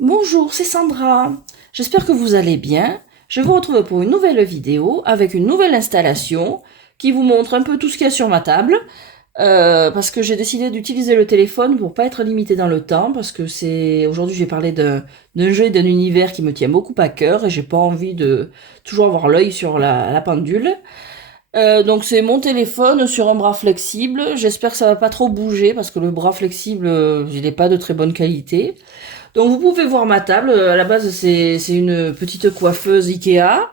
Bonjour, c'est Sandra. J'espère que vous allez bien. Je vous retrouve pour une nouvelle vidéo avec une nouvelle installation qui vous montre un peu tout ce qu'il y a sur ma table. Parce que j'ai décidé d'utiliser le téléphone pour pas être limité dans le temps, parce que c'est aujourd'hui j'ai parlé d'un jeu et d'un univers qui me tient beaucoup à cœur et j'ai pas envie de toujours avoir l'œil sur la pendule. Donc c'est mon téléphone sur un bras flexible. J'espère que ça va pas trop bouger parce que le bras flexible, il est pas de très bonne qualité. Donc vous pouvez voir ma table. À la base, c'est une petite coiffeuse Ikea.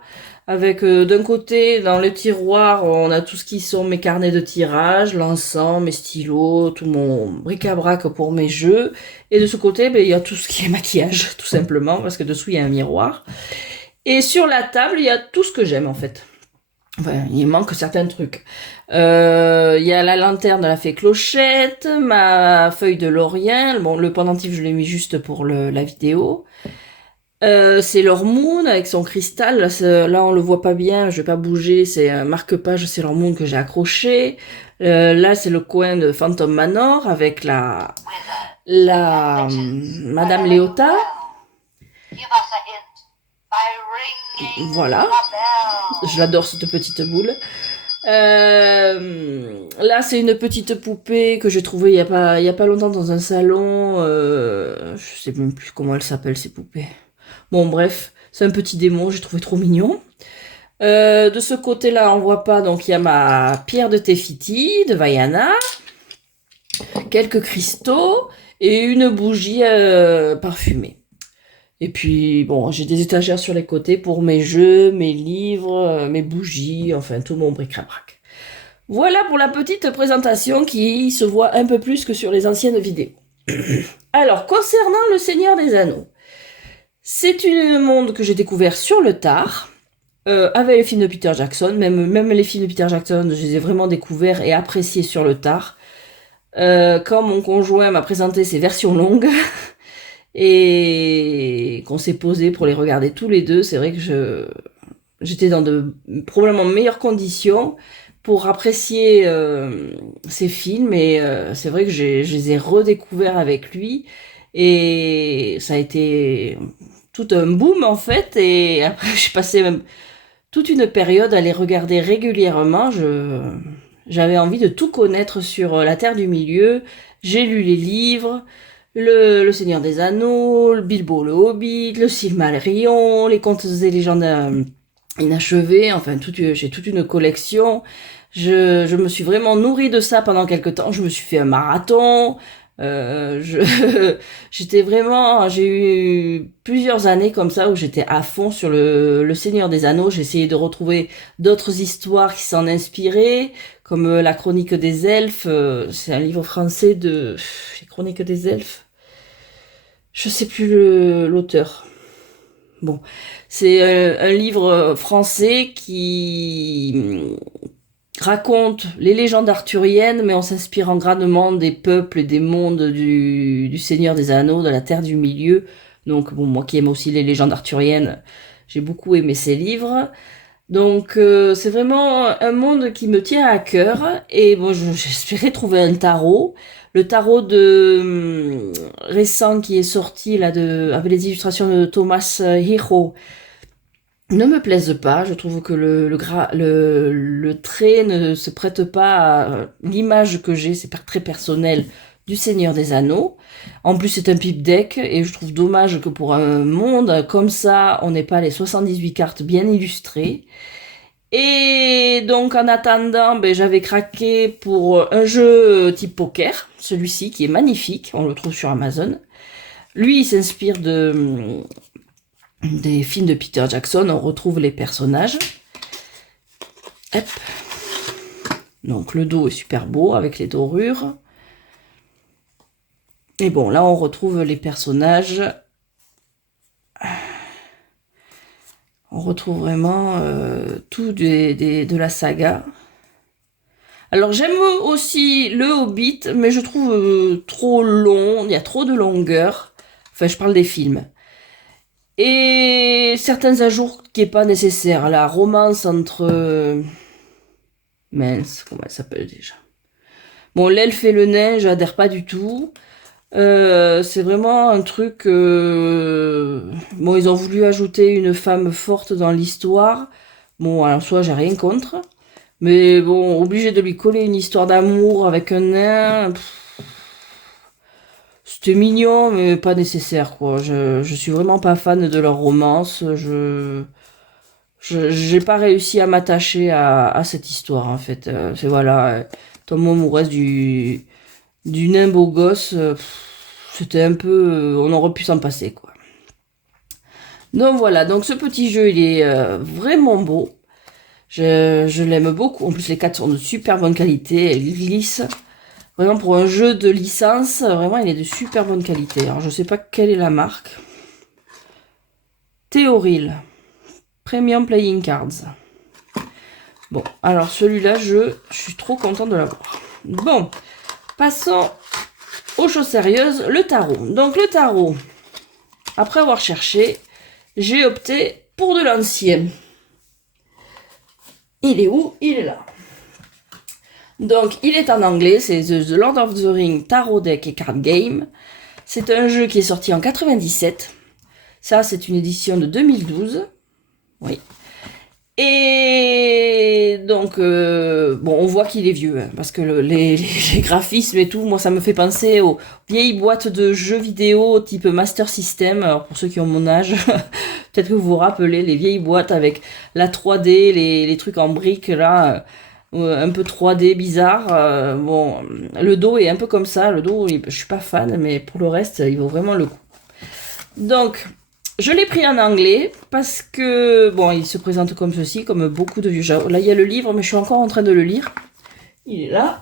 Avec d'un côté, dans le tiroir, on a tout ce qui sont mes carnets de tirage, l'encens, mes stylos, tout mon bric-à-brac pour mes jeux. Et de ce côté, ben, il y a tout ce qui est maquillage, tout simplement, parce que dessous, il y a un miroir. Et sur la table, il y a tout ce que j'aime, en fait. Enfin, il manque certains trucs. Il y a la lanterne de la fée Clochette, ma feuille de laurier. Bon, le pendentif, je l'ai mis juste pour la vidéo. C'est leur Moon avec son cristal. Là, on le voit pas bien, je vais pas bouger. C'est un marque-page, c'est leur Moon que j'ai accroché. Là, c'est le coin de Phantom Manor avec la Madame Léota. Voilà, je l'adore cette petite boule. Là, c'est une petite poupée que j'ai trouvée il y a pas longtemps dans un salon. Je sais même plus comment elle s'appelle ces poupées. Bon, bref, c'est un petit démon, j'ai trouvé trop mignon. De ce côté-là, on voit pas, donc il y a ma pierre de Tefiti, de Vaiana, quelques cristaux et une bougie parfumée. Et puis, bon, j'ai des étagères sur les côtés pour mes jeux, mes livres, mes bougies, enfin tout mon bric-à-brac. Voilà pour la petite présentation qui se voit un peu plus que sur les anciennes vidéos. Alors, concernant le Seigneur des Anneaux, c'est un monde que j'ai découvert sur le tard, avec les films de Peter Jackson. Même les films de Peter Jackson, je les ai vraiment découverts et appréciés sur le tard. Quand mon conjoint m'a présenté ces versions longues et qu'on s'est posé pour les regarder tous les deux, c'est vrai que j'étais dans de probablement meilleures conditions pour apprécier ces films et c'est vrai que je les ai redécouverts avec lui et ça a été tout un boom en fait et après j'ai passé même toute une période à les regarder régulièrement. J'avais envie de tout connaître sur la Terre du Milieu. J'ai lu les livres, le Seigneur des Anneaux, le Bilbo le Hobbit, le Silmarillion, les contes et légendes inachevées. Enfin, j'ai toute une collection. Je me suis vraiment nourrie de ça pendant quelques temps. Je me suis fait un marathon. J'étais vraiment, j'ai eu plusieurs années comme ça où j'étais à fond sur le Seigneur des Anneaux. J'ai essayé de retrouver d'autres histoires qui s'en inspiraient, comme la Chronique des Elfes. C'est un livre français de les Chroniques des Elfes. Je sais plus l'auteur. Bon, c'est un livre français qui raconte les légendes arthuriennes, mais en s'inspirant grandement des peuples et des mondes du Seigneur des Anneaux, de la Terre du Milieu. Donc, bon, moi qui aime aussi les légendes arthuriennes, j'ai beaucoup aimé ces livres. Donc, c'est vraiment un monde qui me tient à cœur. Et bon, j'espérais trouver un tarot. Le tarot récent qui est sorti là avec les illustrations de Thomas Hiro ne me plaisent pas. Je trouve que le trait ne se prête pas à l'image que j'ai, c'est très personnel, du Seigneur des Anneaux. En plus, c'est un pipe deck et je trouve dommage que pour un monde comme ça, on n'ait pas les 78 cartes bien illustrées. Et donc, en attendant, ben, j'avais craqué pour un jeu type poker, celui-ci qui est magnifique, on le trouve sur Amazon. Lui, il s'inspire des films de Peter Jackson, on retrouve les personnages. Hop. Donc le dos est super beau avec les dorures. Et bon, là on retrouve les personnages. On retrouve vraiment tout de la saga. Alors j'aime aussi le Hobbit, mais je trouve trop long, il y a trop de longueur. Enfin, je parle des films. Et certains ajouts qui n'est pas nécessaire. La romance entre... mince, comment elle s'appelle déjà? Bon, l'elfe et le nain, j'adhère pas du tout. C'est vraiment un truc... Bon, ils ont voulu ajouter une femme forte dans l'histoire. Bon, en soi, j'ai rien contre. Mais bon, obligé de lui coller une histoire d'amour avec un nain... C'était mignon, mais pas nécessaire, quoi. Je suis vraiment pas fan de leur romance. J'ai pas réussi à m'attacher à cette histoire, en fait. C'est voilà, Tom amoureux du nain beau gosse. C'était un peu... on aurait pu s'en passer, quoi. Donc voilà, donc ce petit jeu, il est vraiment beau. Je l'aime beaucoup. En plus, les cartes sont de super bonne qualité, elles glissent. Vraiment, pour un jeu de licence, vraiment, il est de super bonne qualité. Alors, je sais pas quelle est la marque. Theoril. Premium Playing Cards. Bon, alors celui-là, je suis trop contente de l'avoir. Bon, passons aux choses sérieuses, le tarot. Donc, le tarot, après avoir cherché, j'ai opté pour de l'ancien. Il est où? Il est là. Donc, il est en anglais, c'est The Lord of the Ring Tarot Deck et Card Game. C'est un jeu qui est sorti en 97. Ça, c'est une édition de 2012. Oui. Et donc, bon, on voit qu'il est vieux, hein, parce que les graphismes et tout, moi, ça me fait penser aux vieilles boîtes de jeux vidéo type Master System. Alors, pour ceux qui ont mon âge, peut-être que vous vous rappelez les vieilles boîtes avec la 3D, les trucs en briques, là, un peu 3D bizarre. Bon, le dos est un peu comme ça. Le dos, je suis pas fan, mais pour le reste, il vaut vraiment le coup. Donc, je l'ai pris en anglais parce que, bon, il se présente comme ceci, comme beaucoup de vieux jeux. Là, il y a le livre, mais je suis encore en train de le lire. Il est là.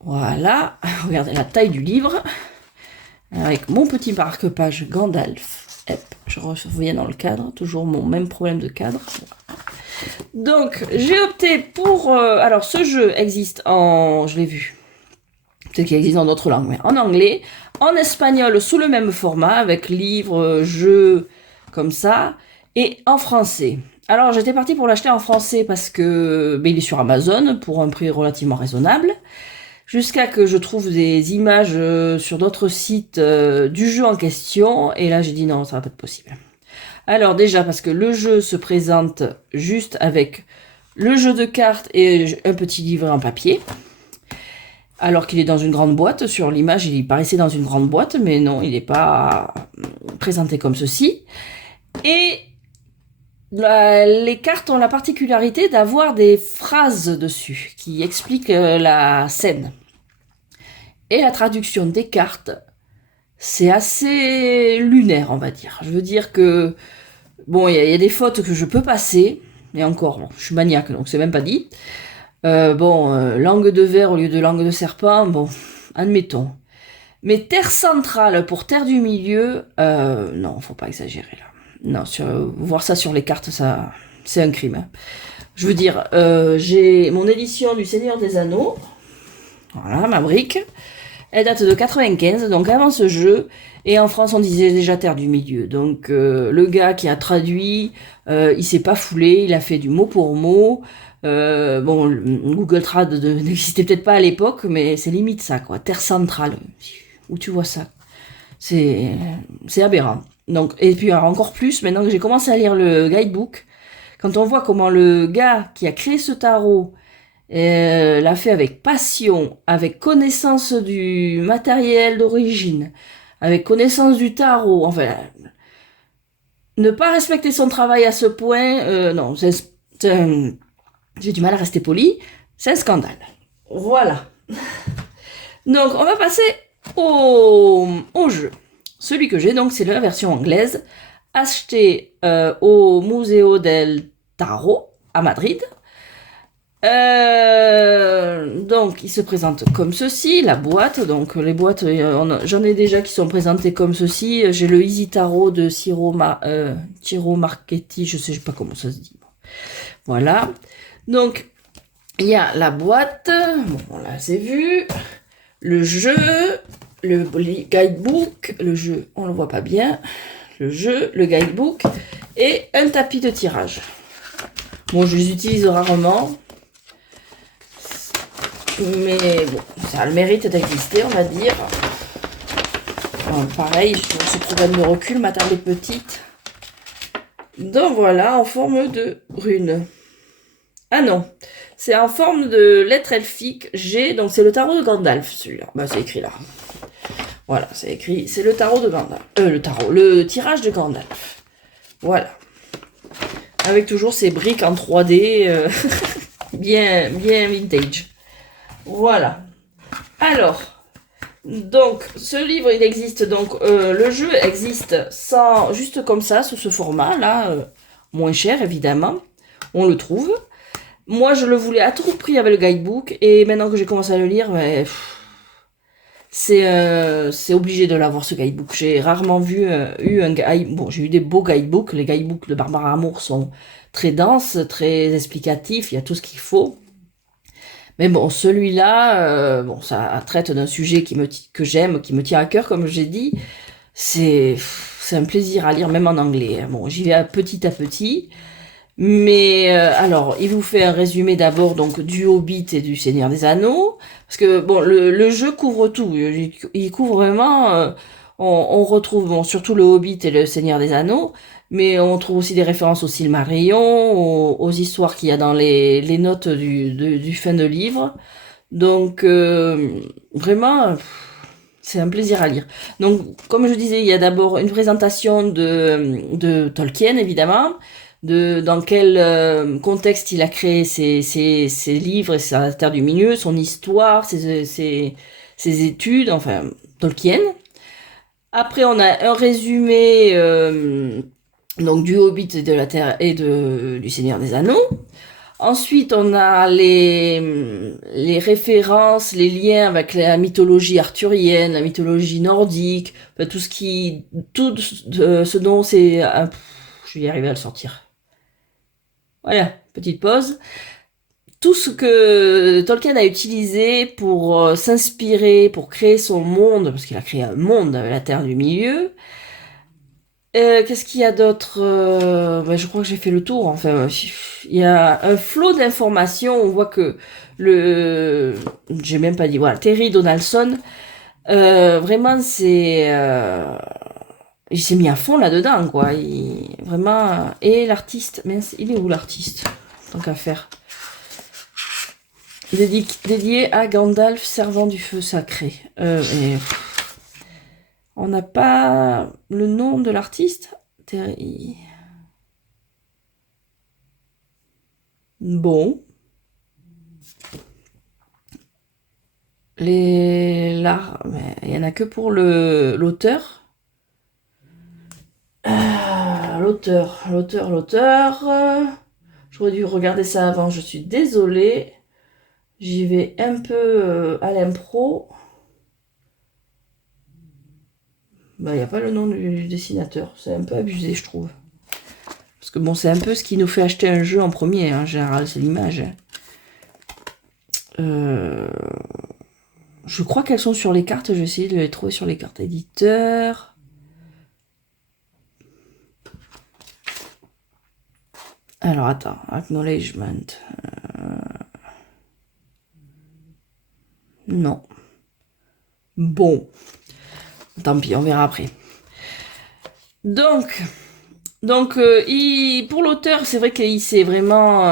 Voilà. Regardez la taille du livre. Avec mon petit marque-page Gandalf. Hop, je reviens dans le cadre. Toujours mon même problème de cadre. Donc, j'ai opté pour... alors, ce jeu existe en... Je l'ai vu. Peut-être qu'il existe dans d'autres langues, mais en anglais, en espagnol sous le même format, avec livre, jeu, comme ça, et en français. Alors j'étais partie pour l'acheter en français parce que il est sur Amazon pour un prix relativement raisonnable, jusqu'à que je trouve des images sur d'autres sites du jeu en question, et là j'ai dit non, ça va pas être possible. Alors déjà parce que le jeu se présente juste avec le jeu de cartes et un petit livret en papier. Alors qu'il est dans une grande boîte. Sur l'image, il paraissait dans une grande boîte, mais non, il n'est pas présenté comme ceci. Et les cartes ont la particularité d'avoir des phrases dessus qui expliquent la scène. Et la traduction des cartes, c'est assez lunaire, on va dire. Je veux dire que, bon, il y a des fautes que je peux passer, mais encore, bon, je suis maniaque, donc c'est même pas dit. Langue de verre au lieu de langue de serpent, bon, admettons. Mais terre centrale pour terre du milieu, non, faut pas exagérer là. Non, voir ça sur les cartes, ça, c'est un crime. Hein. Je veux dire, j'ai mon édition du Seigneur des Anneaux. Voilà, ma brique. Elle date de 95, donc avant ce jeu. Et en France, on disait déjà terre du milieu. Donc, le gars qui a traduit, il s'est pas foulé, il a fait du mot pour mot. Google Trad n'existait peut-être pas à l'époque, mais c'est limite ça, quoi. Terre centrale. Où tu vois ça? C'est aberrant. Donc, et puis alors, encore plus, maintenant que j'ai commencé à lire le guidebook, quand on voit comment le gars qui a créé ce tarot l'a fait avec passion, avec connaissance du matériel d'origine, avec connaissance du tarot, enfin, ne pas respecter son travail à ce point, non, j'ai du mal à rester poli, c'est un scandale. Voilà. Donc, on va passer au jeu. Celui que j'ai, donc, c'est la version anglaise, acheté au Museo del Tarot, à Madrid. Donc, il se présente comme ceci, la boîte. Donc, les boîtes, j'en ai déjà qui sont présentées comme ceci. J'ai le Easy Tarot de Ciro Marchetti, je sais pas comment ça se dit. Voilà. Donc, il y a la boîte, bon là c'est vu, le jeu, le guidebook, le jeu, on le voit pas bien, le jeu, le guidebook, et un tapis de tirage. Bon, je les utilise rarement. Mais bon, ça a le mérite d'exister, on va dire. Bon, pareil, ce problème de recul, ma table est petite. Donc voilà, en forme de rune. Ah non, c'est en forme de lettre elfique G, donc c'est le tarot de Gandalf, celui-là. Bah, c'est écrit là. Voilà, c'est écrit, c'est le tarot de Gandalf. Le tirage de Gandalf. Voilà. Avec toujours ces briques en 3D, bien vintage. Voilà. Alors, donc, ce livre, il existe, donc, le jeu existe juste comme ça, sous ce format-là, moins cher, évidemment. On le trouve. Moi, je le voulais à tout prix avec le guidebook, et maintenant que j'ai commencé à le lire, c'est obligé de l'avoir, ce guidebook. J'ai rarement eu un guide. Bon, j'ai eu des beaux guidebooks. Les guidebooks de Barbara Amour sont très denses, très explicatifs. Il y a tout ce qu'il faut. Mais bon, celui-là, bon, ça traite d'un sujet que j'aime, qui me tient à cœur, comme j'ai dit. C'est un plaisir à lire, même en anglais. Bon, j'y vais petit à petit. Mais alors, il vous fait un résumé d'abord donc du Hobbit et du Seigneur des Anneaux, parce que bon, le jeu couvre tout. Il couvre vraiment. On retrouve bon, surtout le Hobbit et le Seigneur des Anneaux, mais on trouve aussi des références au Silmarillion, aux histoires qu'il y a dans les notes du fin de livre. Donc vraiment, c'est un plaisir à lire. Donc, comme je disais, il y a d'abord une présentation de Tolkien, évidemment, dans quel contexte il a créé ses livres et sa Terre du Milieu, son histoire, ses études, enfin, Tolkien. Après, on a un résumé donc du Hobbit et de la Terre et du Seigneur des Anneaux. Ensuite, on a les références, les liens avec la mythologie arthurienne, la mythologie nordique, enfin, tout ce dont c'est... je vais y arriver à le sortir. Voilà, petite pause. Tout ce que Tolkien a utilisé pour s'inspirer, pour créer son monde, parce qu'il a créé un monde, la Terre du Milieu. Qu'est-ce qu'il y a d'autre je crois que j'ai fait le tour. Enfin, il y a un flot d'informations. On voit que j'ai même pas dit. Voilà, Terry Donaldson. Vraiment, il s'est mis à fond là-dedans, quoi. Vraiment. Et l'artiste, mince, il est où l'artiste? Tant qu'à faire. Il est dédié à Gandalf, servant du feu sacré. On n'a pas le nom de l'artiste. Bon. Là, il y en a que pour l'auteur. L'auteur. J'aurais dû regarder ça avant, je suis désolée. J'y vais un peu à l'impro. Il n'y a pas le nom du dessinateur. C'est un peu abusé, je trouve. Parce que bon, c'est un peu ce qui nous fait acheter un jeu en premier, en général, c'est l'image. Je crois qu'elles sont sur les cartes. Je vais essayer de les trouver sur les cartes. Éditeur. Alors, attends. Acknowledgement. Non. Bon. Tant pis, on verra après. Donc pour l'auteur, c'est vrai qu'il s'est vraiment...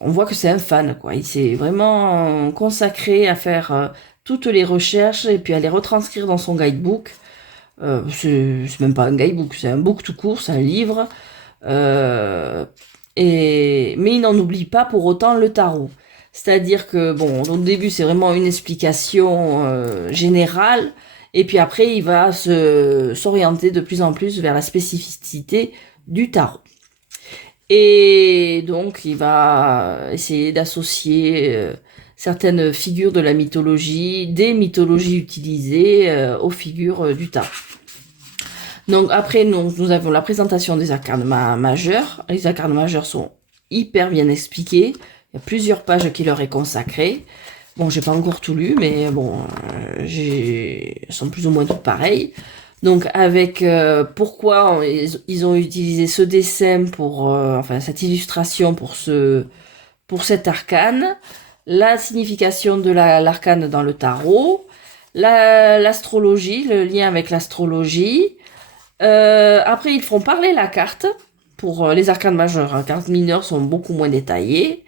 on voit que c'est un fan, quoi. Il s'est vraiment consacré à faire toutes les recherches et puis à les retranscrire dans son guidebook. C'est même pas un guidebook, c'est un book tout court, c'est un livre. Mais il n'en oublie pas pour autant le tarot. C'est-à-dire que, bon, au début, c'est vraiment une explication générale, et puis après, il va s'orienter de plus en plus vers la spécificité du tarot. Et donc, il va essayer d'associer certaines figures de la mythologie, des mythologies utilisées aux figures du tarot. Donc après, nous avons la présentation des arcanes majeurs. Les arcanes majeurs sont hyper bien expliqués. Il y a plusieurs pages qui leur est consacrées. Bon, j'ai pas encore tout lu, mais bon, elles sont plus ou moins toutes pareilles. Donc avec pourquoi ils ont utilisé ce dessin pour, enfin cette illustration pour pour cet arcane, la signification de l'arcane dans le tarot, l'astrologie, le lien avec l'astrologie. Après, ils font parler la carte pour les arcanes majeures. Les cartes mineures sont beaucoup moins détaillées.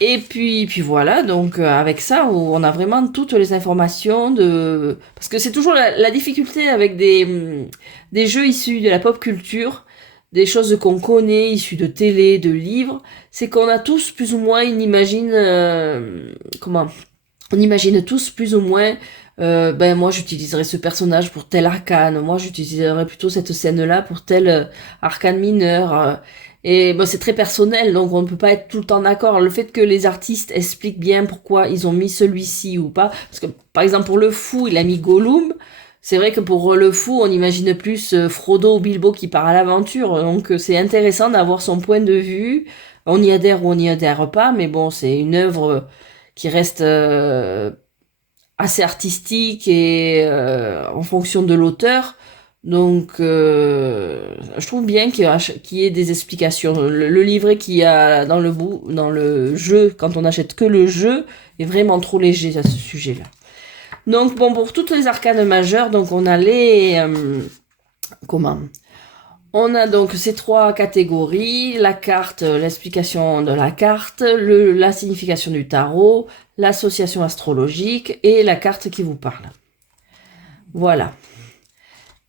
Et puis voilà, donc avec ça, on a vraiment toutes les informations de... Parce que c'est toujours la difficulté avec des jeux issus de la pop culture, des choses qu'on connaît, issues de télé, de livres, c'est qu'on a tous plus ou moins, on imagine tous plus ou moins, moi j'utiliserais ce personnage pour tel arcane, moi j'utiliserais plutôt cette scène-là pour tel arcane mineur. Et bon, c'est très personnel, donc on ne peut pas être tout le temps d'accord. Le fait que les artistes expliquent bien pourquoi ils ont mis celui-ci ou pas, parce que par exemple pour le fou, il a mis Gollum. C'est vrai que pour le fou, on imagine plus Frodo ou Bilbo qui part à l'aventure. Donc c'est intéressant d'avoir son point de vue. On y adhère ou on n'y adhère pas, mais bon, c'est une œuvre qui reste assez artistique et en fonction de l'auteur. Donc, je trouve bien qu'il y ait des explications. Le livret qu'il y a dans le jeu, quand on achète que le jeu, est vraiment trop léger à ce sujet-là. Donc, bon, pour toutes les arcanes majeures, donc on a on a donc ces 3 catégories, la carte, l'explication de la carte, la signification du tarot, l'association astrologique et la carte qui vous parle. Voilà.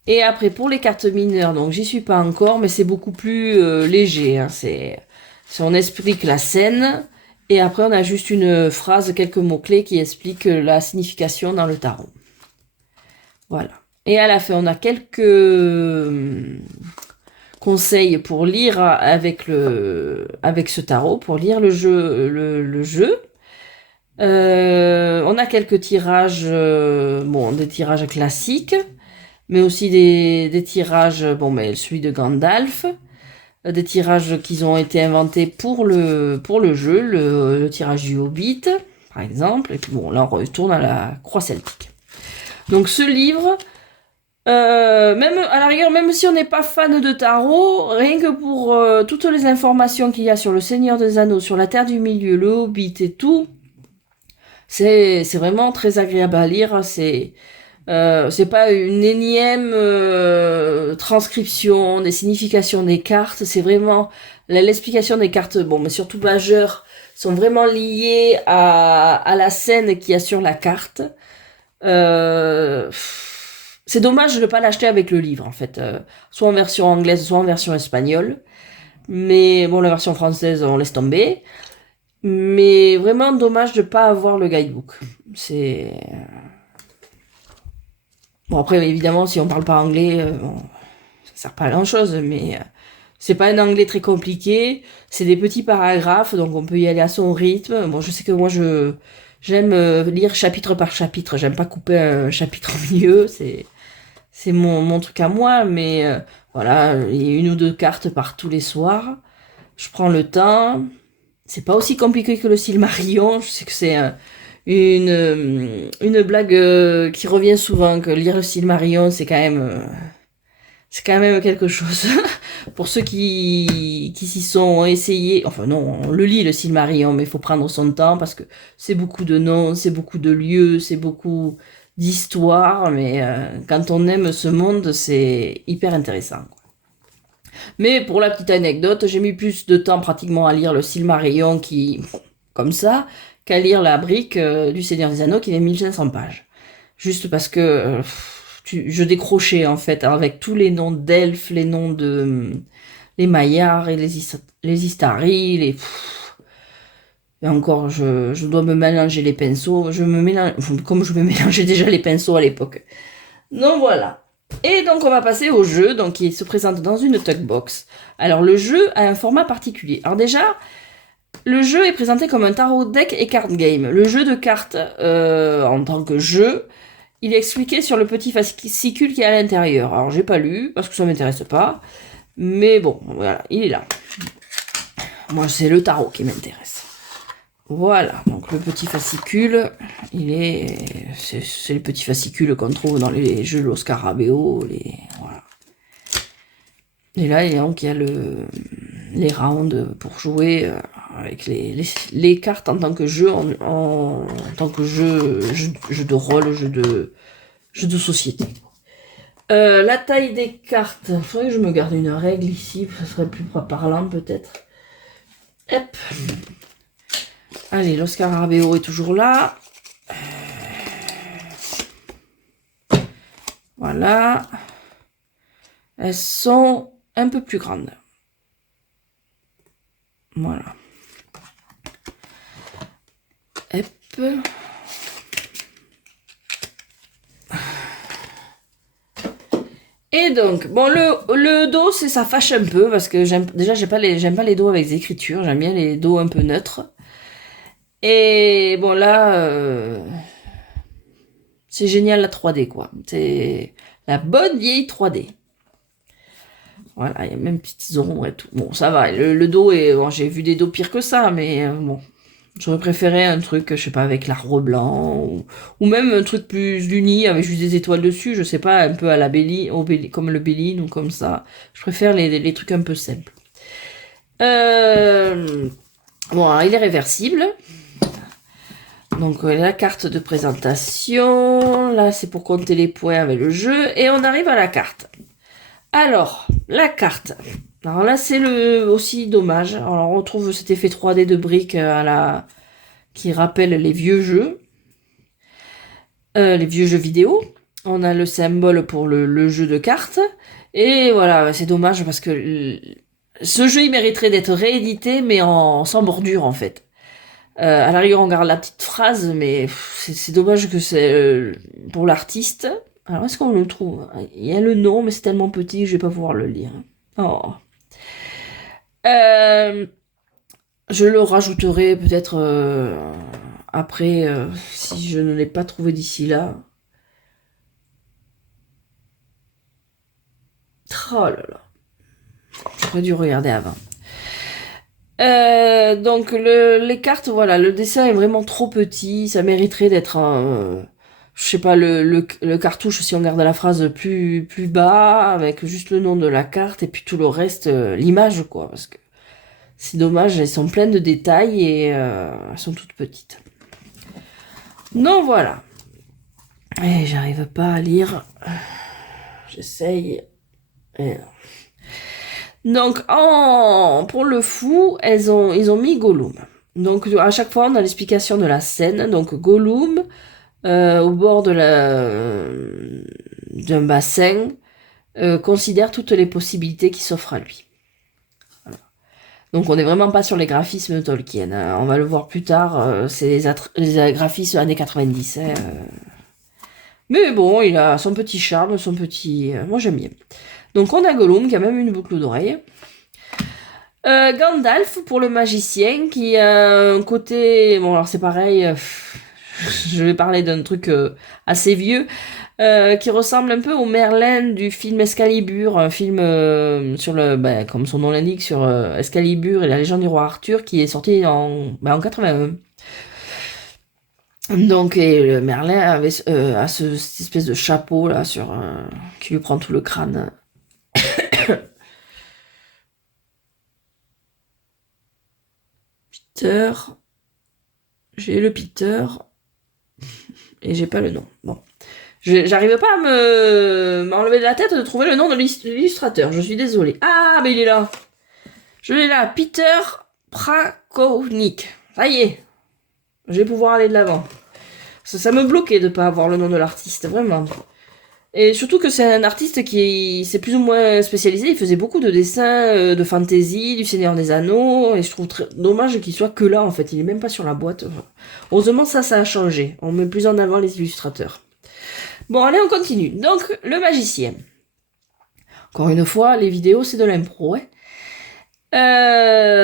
Et après, pour les cartes mineures, donc j'y suis pas encore, mais c'est beaucoup plus léger. Hein, on explique la scène, et après on a juste une phrase, quelques mots-clés qui expliquent la signification dans le tarot. Voilà. Et à la fin, on a quelques conseils pour lire avec ce tarot, pour lire le jeu. On a quelques tirages, des tirages classiques, mais aussi des tirages, mais celui de Gandalf, des tirages qui ont été inventés pour le jeu, le tirage du Hobbit, par exemple, et puis là on retourne à la croix celtique. Donc ce livre, même à la rigueur, même si on n'est pas fan de tarot, rien que pour toutes les informations qu'il y a sur le Seigneur des Anneaux, sur la Terre du Milieu, le Hobbit et tout, c'est vraiment très agréable à lire. C'est pas une énième transcription des significations des cartes, c'est vraiment l'explication des cartes, mais surtout majeures, sont vraiment liées à la scène qu'il y a sur la carte. C'est dommage de ne pas l'acheter avec le livre, en fait, soit en version anglaise, soit en version espagnole. Mais bon, la version française, on laisse tomber. Mais vraiment dommage de ne pas avoir le guidebook. C'est... Bon, après, évidemment, si on parle pas anglais, ça sert pas à grand chose, mais c'est pas un anglais très compliqué. C'est des petits paragraphes, donc on peut y aller à son rythme. Bon, je sais que moi, j'aime lire chapitre par chapitre. J'aime pas couper un chapitre au milieu. C'est mon truc à moi, mais voilà, il y a 1 ou 2 cartes par tous les soirs. Je prends le temps. C'est pas aussi compliqué que le Silmarillion. Je sais que c'est une blague qui revient souvent, que lire le Silmarillion, c'est quand même quelque chose. Pour ceux qui s'y sont essayés, enfin non, on le lit le Silmarillion, mais il faut prendre son temps parce que c'est beaucoup de noms, c'est beaucoup de lieux, c'est beaucoup d'histoires, mais quand on aime ce monde, c'est hyper intéressant, quoi. Mais pour la petite anecdote, j'ai mis plus de temps pratiquement à lire le Silmarillion comme ça, qu'à lire la brique du Seigneur des Anneaux qui fait 1500 pages. Juste parce que je décrochais en fait avec tous les noms d'elfes, les noms de les Maillards et les Istari, et encore je dois me mélanger les pinceaux, comme je me mélangeais déjà les pinceaux à l'époque. Donc voilà. Et donc on va passer au jeu, donc qui se présente dans une Tugbox. Alors le jeu a un format particulier. Alors déjà, le jeu est présenté comme un tarot deck et card game. Le jeu de cartes en tant que jeu, il est expliqué sur le petit fascicule qui est à l'intérieur. Alors j'ai pas lu parce que ça m'intéresse pas, mais bon, voilà, il est là. Moi c'est le tarot qui m'intéresse. Voilà, donc le petit fascicule, c'est le petit fascicule qu'on trouve dans les jeux de Los Scarabeo, voilà. Et là, donc, il y a les rounds pour jouer. avec les cartes en tant que jeu, en tant que jeu de rôle, jeu de société. La taille des cartes, il faudrait que je me garde une règle ici, ça serait plus parlant peut-être. Hop. Allez, le Scarabeo est toujours là. Voilà. Elles sont un peu plus grandes. Voilà. Hop. Et donc, bon, le dos, ça fâche un peu parce que j'aime pas les dos avec des écritures, j'aime bien les dos un peu neutres. Et bon, là, c'est génial la 3D, quoi. C'est la bonne vieille 3D. Voilà, il y a même petites ombres et tout. Bon, ça va, le dos est... Bon, j'ai vu des dos pires que ça, mais bon... J'aurais préféré un truc, je sais pas, avec l'arbre blanc, ou même un truc plus uni, avec juste des étoiles dessus, je sais pas, un peu à la comme le Béline ou comme ça. Je préfère les trucs un peu simples. Bon, alors, il est réversible. Donc, la carte de présentation. Là, c'est pour compter les points avec le jeu. Et on arrive à la carte. Alors, la carte. Alors là, c'est aussi dommage. Alors, on retrouve cet effet 3D de briques qui rappelle les vieux jeux. Les vieux jeux vidéo. On a le symbole pour le jeu de cartes. Et voilà, c'est dommage parce que ce jeu, il mériterait d'être réédité, mais sans bordure, en fait. À la rigueur, on garde la petite phrase, mais c'est dommage que c'est pour l'artiste. Alors, est-ce qu'on le trouve? Il y a le nom, mais c'est tellement petit que je vais pas pouvoir le lire. Oh. Je le rajouterai peut-être après, si je ne l'ai pas trouvé d'ici là. Oh là là. J'aurais dû regarder avant. Donc les cartes, voilà, le dessin est vraiment trop petit, ça mériterait d'être je sais pas, le cartouche, si on garde la phrase plus bas, avec juste le nom de la carte, et puis tout le reste, l'image, quoi, parce que c'est dommage, elles sont pleines de détails, et elles sont toutes petites. Donc voilà. Et j'arrive pas à lire. J'essaye. Et... Donc, pour le fou, ils ont mis Gollum. Donc, à chaque fois, on a l'explication de la scène. Donc, Gollum, au bord d'un bassin, considère toutes les possibilités qui s'offrent à lui. Voilà. Donc, on n'est vraiment pas sur les graphismes Tolkien. Hein. On va le voir plus tard. C'est les graphismes années 90. Hein. Mais bon, il a son petit charme, son petit... moi, j'aime bien. Donc on a Gollum qui a même une boucle d'oreille. Gandalf pour le magicien qui a un côté... Bon alors c'est pareil, je vais parler d'un truc assez vieux, qui ressemble un peu au Merlin du film Excalibur, un film sur comme son nom l'indique, sur Excalibur et la légende du roi Arthur qui est sorti en 81. Donc, et le Merlin a cette espèce de chapeau là qui lui prend tout le crâne. Peter. J'ai le Peter. Et j'ai pas le nom. Bon. J'arrive pas à m'enlever de la tête de trouver le nom de l'illustrateur. Je suis désolée. Ah, mais il est là. Je l'ai là. Peter Prakovnik. Ça y est. Je vais pouvoir aller de l'avant. Ça me bloquait de pas avoir le nom de l'artiste, vraiment. Et surtout que c'est un artiste qui s'est plus ou moins spécialisé. Il faisait beaucoup de dessins de fantasy, du Seigneur des Anneaux. Et je trouve très dommage qu'il soit que là, en fait. Il est même pas sur la boîte. Heureusement, ça a changé. On met plus en avant les illustrateurs. Bon, allez, on continue. Donc, le magicien. Encore une fois, les vidéos, c'est de l'impro, hein.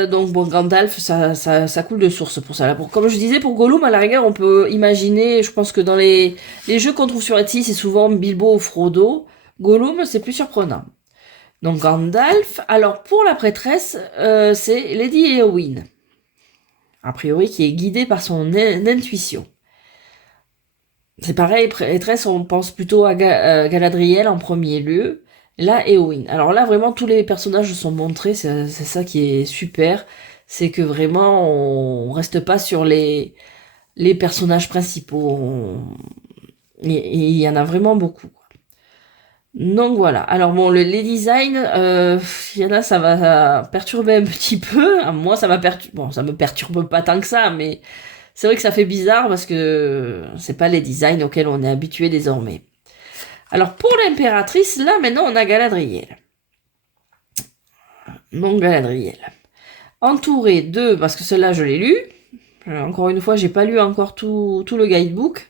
Donc bon, Gandalf, ça coule de source pour ça. Là, comme je disais, pour Gollum, à la rigueur, on peut imaginer, je pense que dans les jeux qu'on trouve sur Etsy, c'est souvent Bilbo ou Frodo. Gollum, c'est plus surprenant. Donc Gandalf, alors pour la prêtresse, c'est Lady Éowyn. A priori, qui est guidée par son intuition. C'est pareil, prêtresse, on pense plutôt à Galadriel en premier lieu. Là, Éowyn. Alors là, vraiment, tous les personnages sont montrés, c'est ça qui est super. c'est que vraiment on reste pas sur les personnages principaux. Et il y en a vraiment beaucoup. Donc voilà. Alors bon, les designs, il y en a, ça va perturber un petit peu. Moi, ça bon, ça me perturbe pas tant que ça, mais c'est vrai que ça fait bizarre parce que c'est pas les designs auxquels on est habitué désormais. Alors pour l'impératrice, là maintenant on a Galadriel. Donc Galadriel. Entourée de, parce que celle-là je l'ai lu. Encore une fois, j'ai pas lu encore tout le guidebook,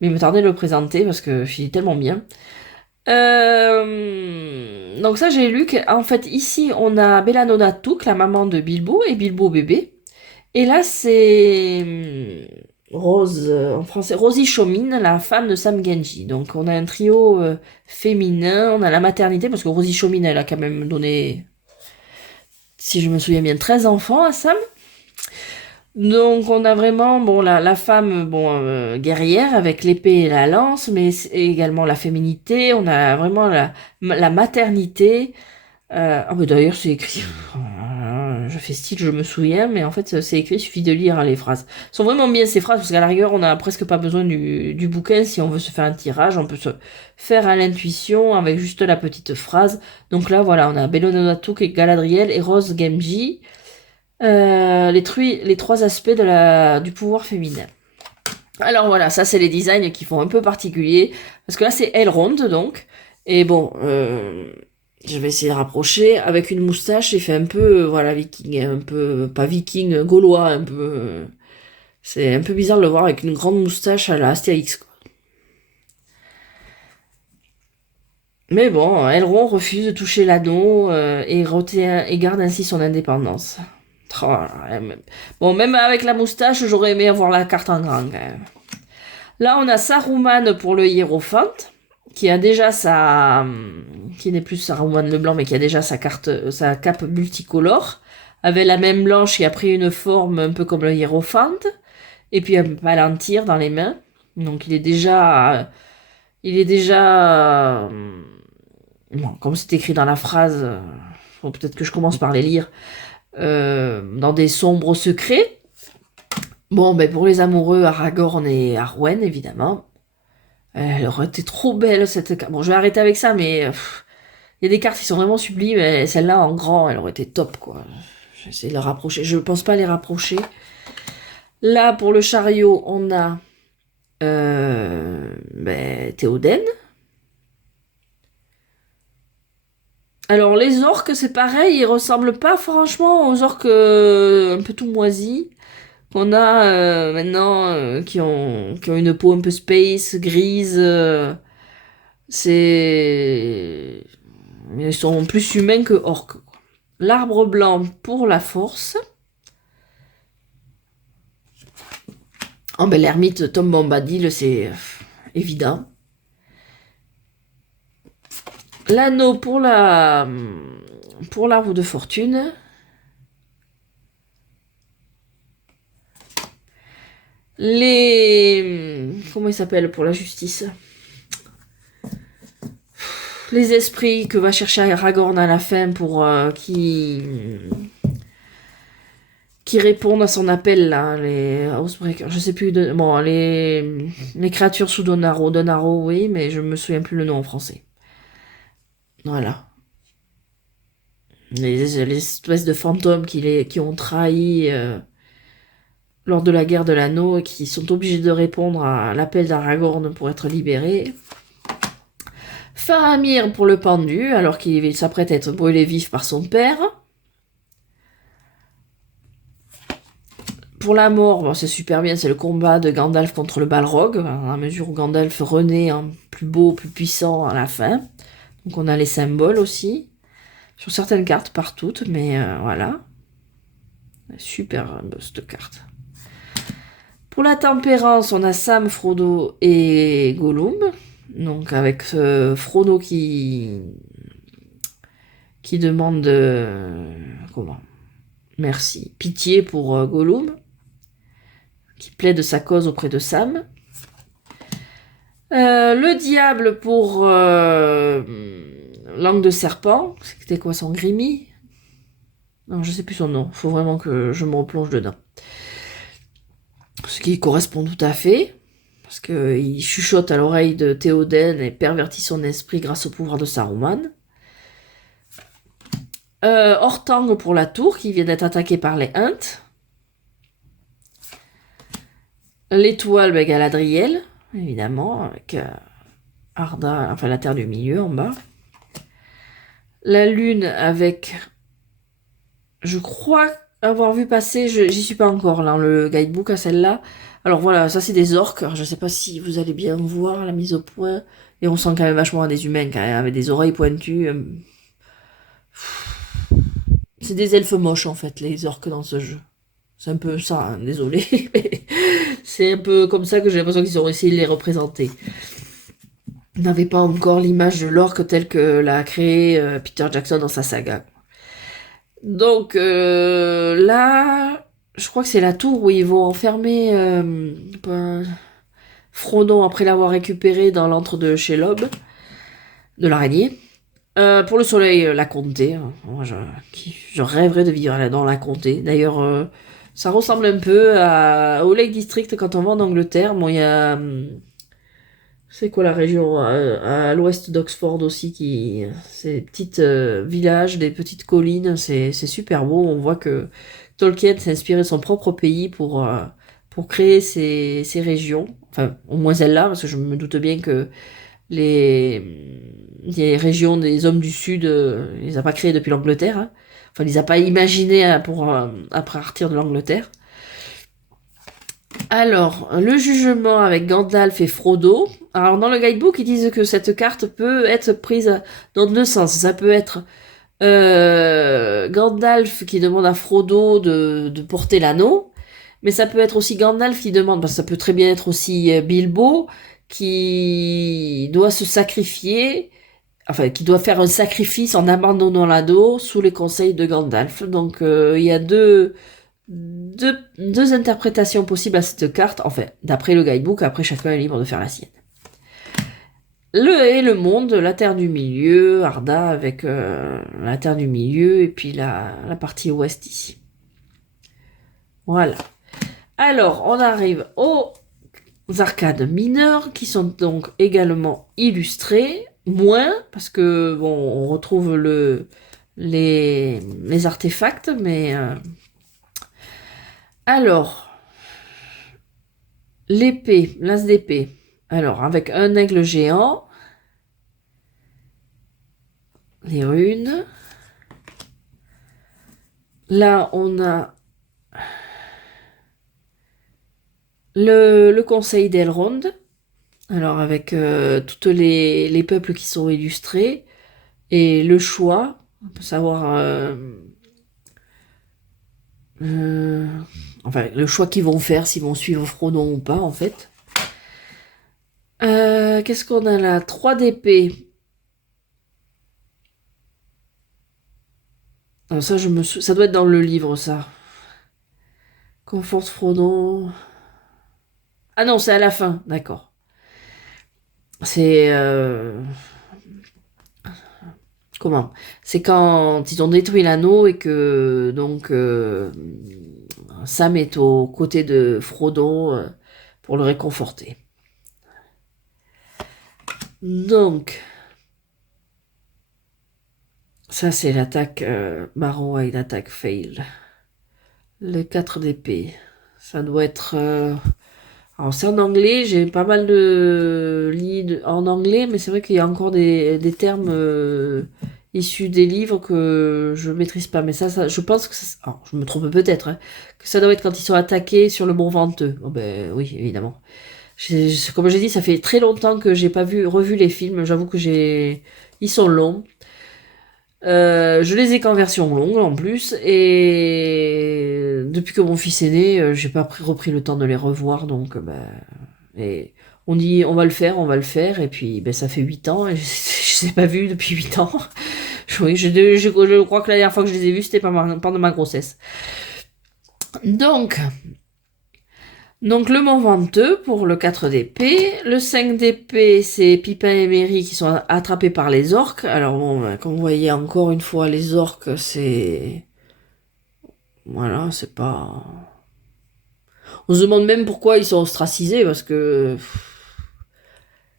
mais il me tardait de le présenter parce que je suis tellement bien. Donc ça j'ai lu qu'en fait ici on a Bellanona Took, la maman de Bilbo et Bilbo bébé. Et là c'est Rose, en français, Rosie Chomine, la femme de Sam Genji. Donc on a un trio féminin, on a la maternité, parce que Rosie Chomine elle a quand même donné, si je me souviens bien, 13 enfants à Sam. Donc on a vraiment bon la femme guerrière avec l'épée et la lance, mais également la féminité. On a vraiment la maternité. Mais d'ailleurs c'est écrit. Je fais style, je me souviens, mais en fait c'est écrit. Il suffit de lire les phrases. Elles sont vraiment bien ces phrases parce qu'à la rigueur on a presque pas besoin du bouquin si on veut se faire un tirage. On peut se faire à l'intuition avec juste la petite phrase. Donc là voilà, on a Bellona Took et Galadriel et Rose Gamgee. Les trois aspects du pouvoir féminin. Alors voilà, ça c'est les designs qui font un peu particulier, parce que là c'est Elrond donc, et bon, je vais essayer de rapprocher, avec une moustache, il fait un peu, voilà, viking, un peu, pas viking, gaulois, un peu, c'est un peu bizarre de le voir avec une grande moustache à la Astérix, quoi. Mais bon, Elrond refuse de toucher l'anneau et garde ainsi son indépendance. Oh, bon, même avec la moustache, j'aurais aimé avoir la carte en grand. Là, on a Saruman pour le hiérophant, qui a déjà qui n'est plus Saruman le blanc, mais qui a déjà sa cape multicolore, avec la même blanche qui a pris une forme un peu comme le hiérophant, et puis un palantir dans les mains. Donc bon, comme c'est écrit dans la phrase, faut peut-être que je commence par les lire. Dans des sombres secrets. Bon, ben pour les amoureux, Aragorn et Arwen, évidemment. Elle aurait été trop belle, cette carte. Bon, je vais arrêter avec ça, mais il y a des cartes qui sont vraiment sublimes, et celle-là, en grand, elle aurait été top, quoi. J'essaie de les rapprocher. Je pense pas les rapprocher. Là, pour le chariot, on a Théoden. Alors, les orques, c'est pareil, ils ressemblent pas franchement aux orques un peu tout moisis qu'on a maintenant, qui ont une peau un peu space, grise. Ils sont plus humains que orques, quoi. L'arbre blanc pour la force. Oh ben l'ermite Tom Bombadil, c'est évident. L'anneau pour la roue de fortune. Comment il s'appelle pour la justice? Les esprits que va chercher Aragorn à la fin pour qui répondent à son appel, là, les Housebreakers, je sais plus, les créatures sous Donaro, oui, mais je me souviens plus le nom en français. Voilà. Les espèces de fantômes qui ont trahi lors de la guerre de l'anneau et qui sont obligés de répondre à l'appel d'Aragorn pour être libérés. Faramir pour le pendu, alors qu'il s'apprête à être brûlé vif par son père. Pour la mort, bon, c'est super bien, c'est le combat de Gandalf contre le Balrog, à mesure où Gandalf renaît en plus beau, plus puissant à la fin. Donc on a les symboles aussi, sur certaines cartes, pas toutes, mais voilà. Super cette carte. Pour la tempérance, on a Sam, Frodo et Gollum. Donc avec Frodo qui demande merci, pitié pour Gollum, qui plaide sa cause auprès de Sam. Le diable pour langue de serpent, c'était quoi son Grimy? Non, je sais plus son nom. Faut vraiment que je me replonge dedans. Ce qui correspond tout à fait. Parce qu'il chuchote à l'oreille de Théoden et pervertit son esprit grâce au pouvoir de Saruman. Ortang pour la tour qui vient d'être attaquée par les Hunt. L'étoile, Galadriel, évidemment, avec Arda, enfin la terre du milieu en bas. La lune avec, je crois avoir vu passer, j'y suis pas encore dans le guidebook à celle-là. Alors voilà, ça c'est des orques. Alors, je sais pas si vous allez bien voir la mise au point. Et on sent quand même vachement des humains quand même, avec des oreilles pointues. C'est des elfes moches en fait, les orques dans ce jeu. C'est un peu ça, hein, désolé. C'est un peu comme ça que j'ai l'impression qu'ils ont essayé de les représenter. Ils n'avaient pas encore l'image de l'orque telle que l'a créé Peter Jackson dans sa saga. Donc là, je crois que c'est la tour où ils vont enfermer Frodon après l'avoir récupéré dans l'antre de Shelob, de l'araignée. Pour le soleil, la comté. Moi, je rêverais de vivre dans la comté. D'ailleurs, ça ressemble un peu au Lake District quand on va en Angleterre. Bon, il y a... c'est quoi la région à l'ouest d'Oxford aussi qui... Ces petits villages, des petites collines, c'est super beau. On voit que Tolkien s'est inspiré de son propre pays pour créer ces régions. Enfin, au moins celle-là, parce que je me doute bien que les régions des hommes du Sud, il les a pas créées depuis l'Angleterre. Hein. Enfin, il les a pas imaginées à partir de l'Angleterre. Alors, le jugement avec Gandalf et Frodo. Alors, dans le guidebook, ils disent que cette carte peut être prise dans deux sens. Ça peut être Gandalf qui demande à Frodo de porter l'anneau, mais ça peut être aussi Gandalf qui demande, parce que ça peut très bien être aussi Bilbo qui doit se sacrifier, enfin qui doit faire un sacrifice en abandonnant l'anneau sous les conseils de Gandalf. Donc il y a deux interprétations possibles à cette carte, enfin d'après le guidebook, après chacun est libre de faire la sienne. Le monde, la terre du milieu, Arda avec la terre du milieu et puis la partie ouest ici. Voilà. Alors, on arrive aux arcades mineures qui sont donc également illustrées, moins, parce que bon, on retrouve les artefacts, mais... Alors, l'épée, l'as d'épée. Alors, avec un aigle géant, les runes. Là, on a le conseil d'Elrond. Alors, avec toutes les peuples qui sont illustrés. Et le choix, on peut savoir... enfin, le choix qu'ils vont faire, s'ils vont suivre Frodon ou pas, en fait. Qu'est-ce qu'on a là? 3 d'épée. Alors ça, ça doit être dans le livre, ça. Conforte Frodon. Ah non, c'est à la fin, d'accord. C'est... Comment? C'est quand ils ont détruit l'anneau et que donc Sam est aux côtés de Frodon pour le réconforter. Donc, ça c'est l'attaque marron et l'attaque fail. Le 4 d'épée. Ça doit être... Alors c'est en anglais, j'ai pas mal de leads en anglais, mais c'est vrai qu'il y a encore des termes issus des livres que je maîtrise pas. Mais ça je pense que alors, je me trompe peut-être, hein, que ça doit être quand ils sont attaqués sur le Mont Venteux. Oh ben oui, évidemment. Comme j'ai dit, ça fait très longtemps que j'ai pas revu les films. J'avoue que ils sont longs. Je les ai qu'en version longue en plus, et depuis que mon fils est né, j'ai pas repris le temps de les revoir, donc et on dit on va le faire, et puis ça fait 8 ans, et je les ai pas vus depuis 8 ans. Oui, je crois que la dernière fois que je les ai vus, c'était pendant ma grossesse. Donc le Mont Venteux pour le 4 d'épée. Le 5 d'épée, c'est Pipin et Merry qui sont attrapés par les orques. Alors bon, comme vous voyez encore une fois, les orques, c'est Voilà, c'est pas... On se demande même pourquoi ils sont ostracisés, parce que...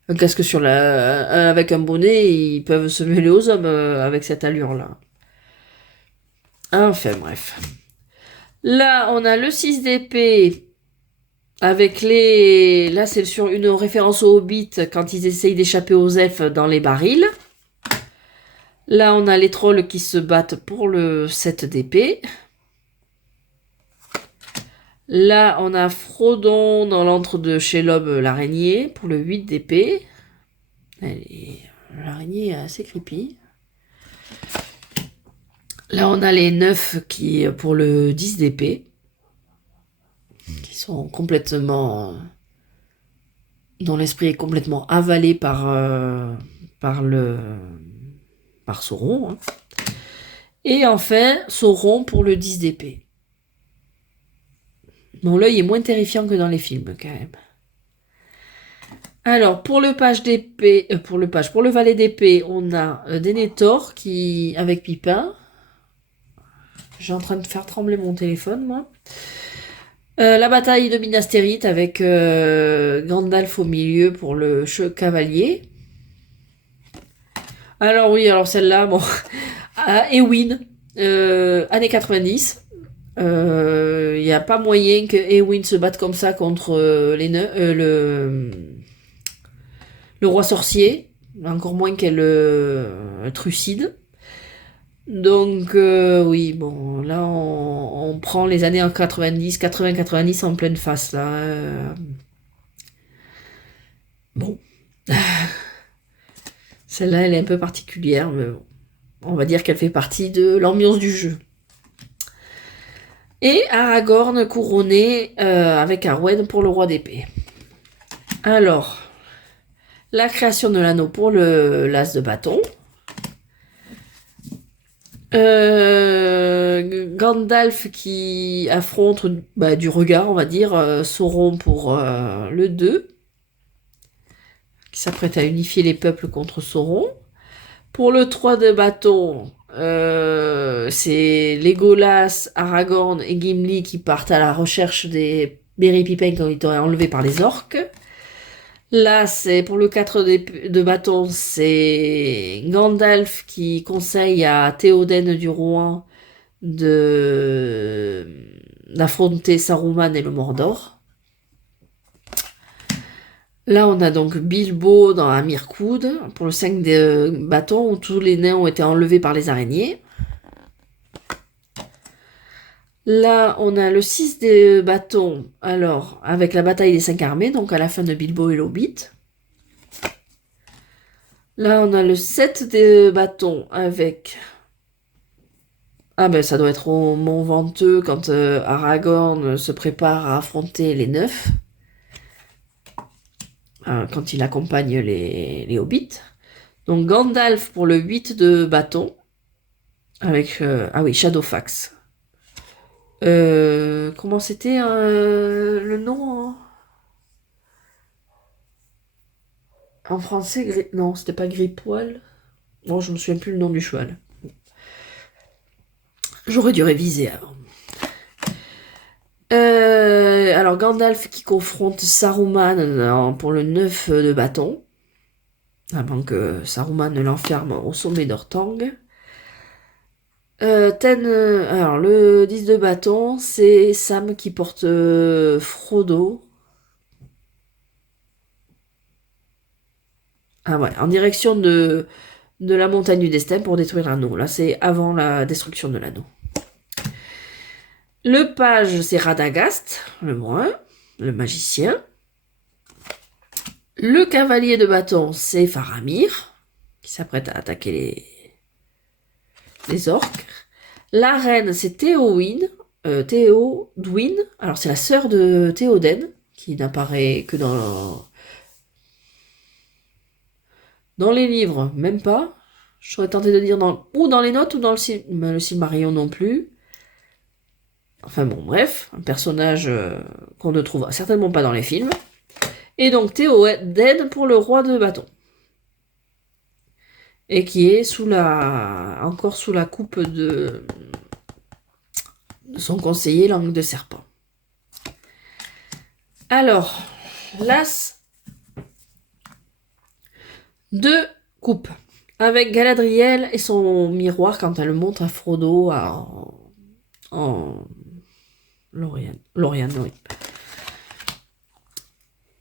Un casque sur avec un bonnet, ils peuvent se mêler aux hommes avec cette allure-là. Enfin, bref. Là, on a le 6 d'épée avec les... Là, c'est sur une référence aux hobbits quand ils essayent d'échapper aux elfes dans les barils. Là, on a les trolls qui se battent pour le 7 d'épée. Là, on a Frodon dans l'antre de Shelob l'araignée pour le 8 d'épée. L'araignée est assez creepy. Là, on a les 9 qui pour le 10 d'épée. Qui sont complètement... dont l'esprit est complètement avalé par Sauron. Hein. Et enfin, Sauron pour le 10 d'épée. Bon, l'œil est moins terrifiant que dans les films, quand même. Alors, pour le page d'épée, pour le valet d'épée, on a Denethor qui, avec Pipin. J'ai en train de faire trembler mon téléphone, moi. La bataille de Minas Tirith avec Gandalf au milieu pour le cavalier. Alors oui, alors celle-là, bon, Éowyn, années 90. Il n'y a pas moyen que Éowyn se batte comme ça contre le roi sorcier, encore moins qu'elle trucide. Donc oui, bon, là on prend les années en 90, 80-90 en pleine face là. Bon. Celle-là, elle est un peu particulière, mais bon. On va dire qu'elle fait partie de l'ambiance du jeu. Et Aragorn couronné avec Arwen pour le roi d'épée. Alors, la création de l'anneau pour l'as de bâton. Gandalf qui affronte du regard, on va dire, Sauron pour le 2. Qui s'apprête à unifier les peuples contre Sauron. Pour le 3 de bâton, c'est Legolas, Aragorn et Gimli qui partent à la recherche des Merry Pippin qui ont été enlevés par les orques. Là, c'est pour le 4 de bâton, c'est Gandalf qui conseille à Théoden du Rohan d'affronter Saruman et le Mordor. Là, on a donc Bilbo dans la Mirkwood pour le 5 de bâton où tous les nains ont été enlevés par les araignées. Là, on a le 6 de bâton, alors, avec la bataille des 5 armées, donc à la fin de Bilbo et l'Hobbit. Là, on a le 7 de bâton avec... Ah ben, ça doit être au Mont Venteux quand Aragorn se prépare à affronter les 9. Quand il accompagne les hobbits. Donc Gandalf pour le 8 de bâton. Avec... ah oui, Shadowfax. Comment c'était le nom en français? Non, c'était pas Gripoil. Non, je me souviens plus le nom du cheval. J'aurais dû réviser avant. Alors Gandalf qui confronte Saruman pour le 9 de bâton. Avant que Saruman ne l'enferme au sommet d'Ortang. Alors le 10 de bâton, c'est Sam qui porte Frodo. Ah ouais, en direction de la montagne du destin pour détruire l'anneau. Là, c'est avant la destruction de l'anneau. Le page, c'est Radagast, le brun, le magicien. Le cavalier de bâton, c'est Faramir, qui s'apprête à attaquer les orques. La reine, c'est Théodwyn. Alors, c'est la sœur de Théoden, qui n'apparaît que dans les livres, même pas. J'aurais tenté de dire ou dans les notes ou dans le Silmarillion non plus. Enfin bon, bref, un personnage qu'on ne trouve certainement pas dans les films. Et donc Théoden pour le roi de bâton. Et qui est encore sous la coupe son conseiller langue de serpent. Alors, l'as de coupe, avec Galadriel et son miroir quand elle montre à Frodo en Lorien, oui.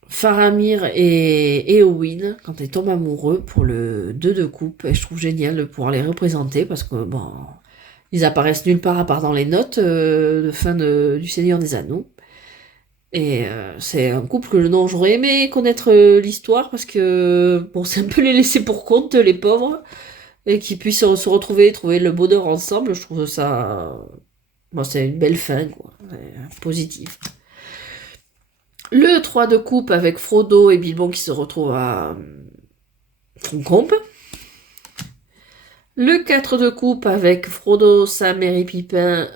Faramir et Éowyn, quand ils tombent amoureux pour le 2 de coupe, et je trouve génial de pouvoir les représenter parce que bon, ils apparaissent nulle part à part dans les notes de fin du Seigneur des Anneaux. Et c'est un couple dont j'aurais aimé connaître l'histoire parce que bon, c'est un peu les laisser pour compte, les pauvres, et qu'ils puissent se retrouver, trouver le bonheur ensemble. Je trouve ça, bon, c'est une belle fin, quoi, positive. Le 3 de coupe avec Frodo et Bilbon qui se retrouvent à Foncombe. Le 4 de coupe avec Frodo, Sam, Merry, Pippin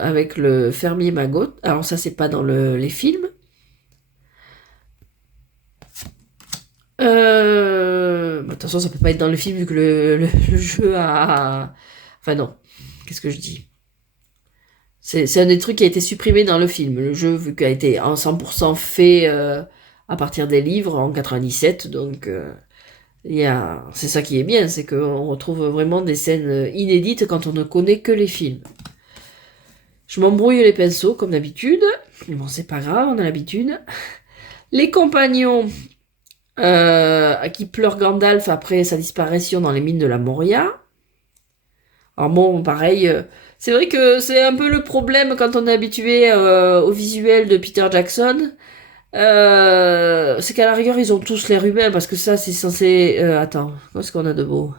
avec le fermier Maggot. Alors ça, c'est pas dans les films. De toute façon, ça peut pas être dans le film vu que le jeu a... Enfin non, qu'est-ce que je dis? C'est un des trucs qui a été supprimé dans le film. Le jeu, vu qu'il a été en 100% fait à partir des livres en 97, donc c'est ça qui est bien, c'est qu'on retrouve vraiment des scènes inédites quand on ne connaît que les films. Je m'embrouille les pinceaux comme d'habitude, mais bon, c'est pas grave, on a l'habitude. Les compagnons qui pleurent Gandalf après sa disparition dans les mines de la Moria. Alors bon, pareil, c'est vrai que c'est un peu le problème quand on est habitué au visuel de Peter Jackson. C'est qu'à la rigueur, ils ont tous l'air humains, parce que ça, c'est censé... attends, qu'est-ce qu'on a de beau?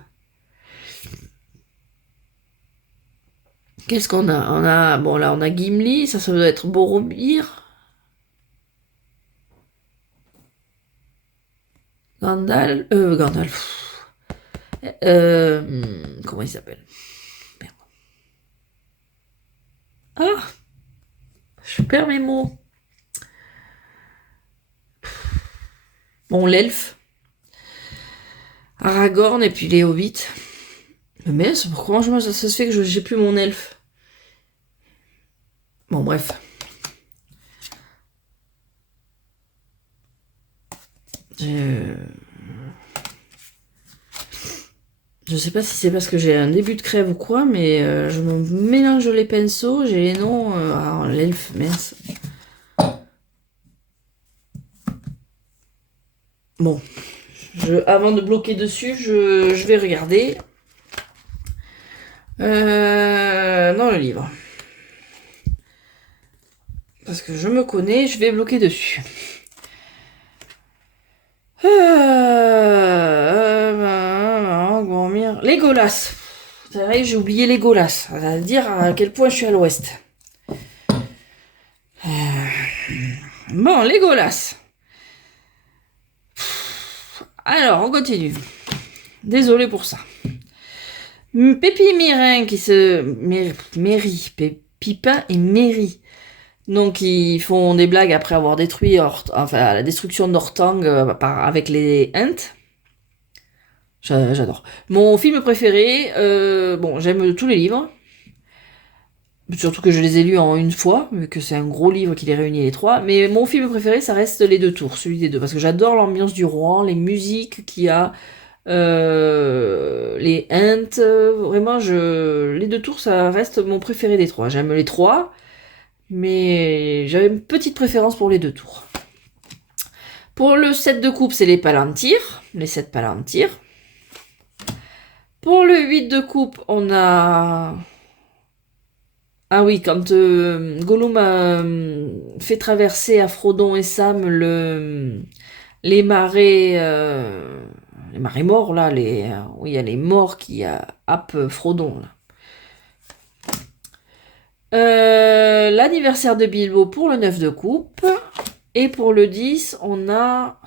Qu'est-ce qu'on a? Bon, là, on a Gimli, ça doit être Boromir. Gandalf. Comment il s'appelle? Merde. Ah! Je perds mes mots. Bon, l'elfe. Aragorn et puis les hobbits. Mais pourquoi ça se fait que j'ai plus mon elfe? Bon, bref. Je sais pas si c'est parce que j'ai un début de crève ou quoi, mais je me mélange les pinceaux, j'ai les noms... alors, l'elfe, mince. Bon. Avant de bloquer dessus, je vais regarder dans le livre. Parce que je me connais, je vais bloquer dessus. Legolas. C'est vrai, j'ai oublié Legolas. Ça va dire à quel point je suis à l'ouest. Bon, Legolas. Alors, on continue. Désolé pour ça. Pépi et Mirin qui se... Pipin et Merry. Donc, ils font des blagues après avoir détruit... la destruction d'Ortang avec les Ents. J'adore. Mon film préféré... bon, j'aime tous les livres. Surtout que je les ai lus en une fois, vu que c'est un gros livre qui les réunit les trois. Mais mon film préféré, ça reste Les Deux Tours, celui des deux. Parce que j'adore l'ambiance du Rohan, les musiques qu'il y a... les Ents, vraiment, les Deux Tours, ça reste mon préféré des trois. J'aime les trois, mais j'avais une petite préférence pour les Deux Tours. Pour le 7 de coupe, c'est les Palantirs, les 7 Palantirs. Pour le 8 de coupe, on a... Ah oui, quand Gollum a fait traverser à Frodon et Sam les marais morts, là, où il y a les morts qui happent Frodon, là. L'anniversaire de Bilbo pour le 9 de coupe. Et pour le 10, on a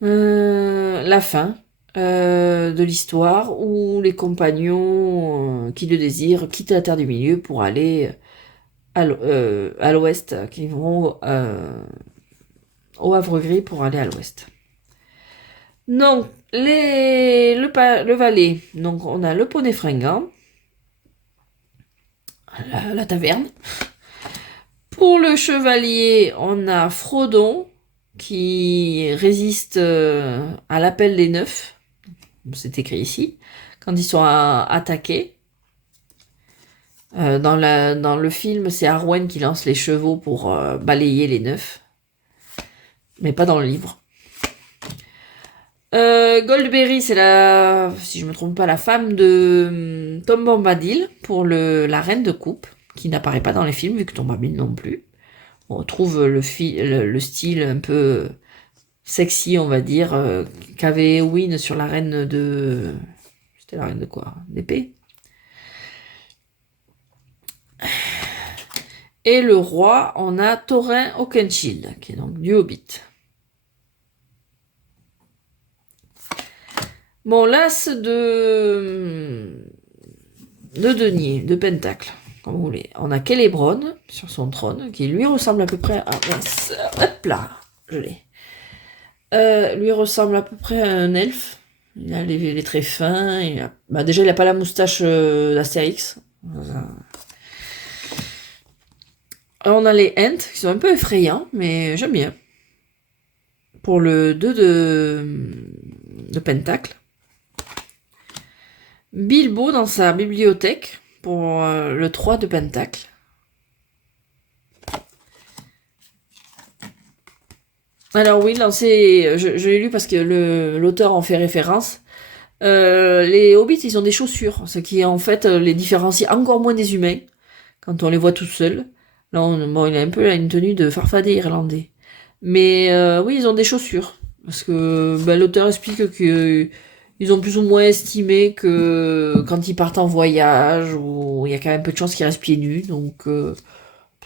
la fin de l'histoire où les compagnons qui le désirent quittent la Terre du Milieu pour aller à l'ouest, qui vont au Havre Gris pour aller à l'ouest. Donc, le valet, donc on a le poney fringant, la taverne. Pour le chevalier, on a Frodon qui résiste à l'appel des neufs. C'est écrit ici. Quand ils sont attaqués. Dans le film, c'est Arwen qui lance les chevaux pour balayer les neufs. Mais pas dans le livre. Goldberry, c'est si je me trompe pas, la femme de Tom Bombadil pour la reine de coupe, qui n'apparaît pas dans les films, vu que Tom Bombadil non plus. On retrouve le style un peu sexy, on va dire, qu'avait Éowyn sur la reine de... C'était la reine de quoi? D'épée. Et le roi, on a Thorin Oakenshield, qui est donc du Hobbit. Bon, l'as de denier, de pentacle, comme vous voulez. On a Celeborn sur son trône, qui lui ressemble à peu près à... Hop là, je l'ai. Lui ressemble à peu près à un elfe. Il a les traits fins. Déjà, il n'a pas la moustache d'Astérix. On a les Ents, qui sont un peu effrayants, mais j'aime bien. Pour le 2 de pentacle. Bilbo dans sa bibliothèque pour le 3 de pentacle. Alors oui, je l'ai lu parce que l'auteur en fait référence. Les hobbits, ils ont des chaussures, ce qui en fait les différencie encore moins des humains quand on les voit tout seuls. Là, il a un peu une tenue de farfadet irlandais. Mais oui, ils ont des chaussures. Parce que l'auteur explique que ils ont plus ou moins estimé que quand ils partent en voyage, où il y a quand même peu de chances qu'ils restent pieds nus. Donc,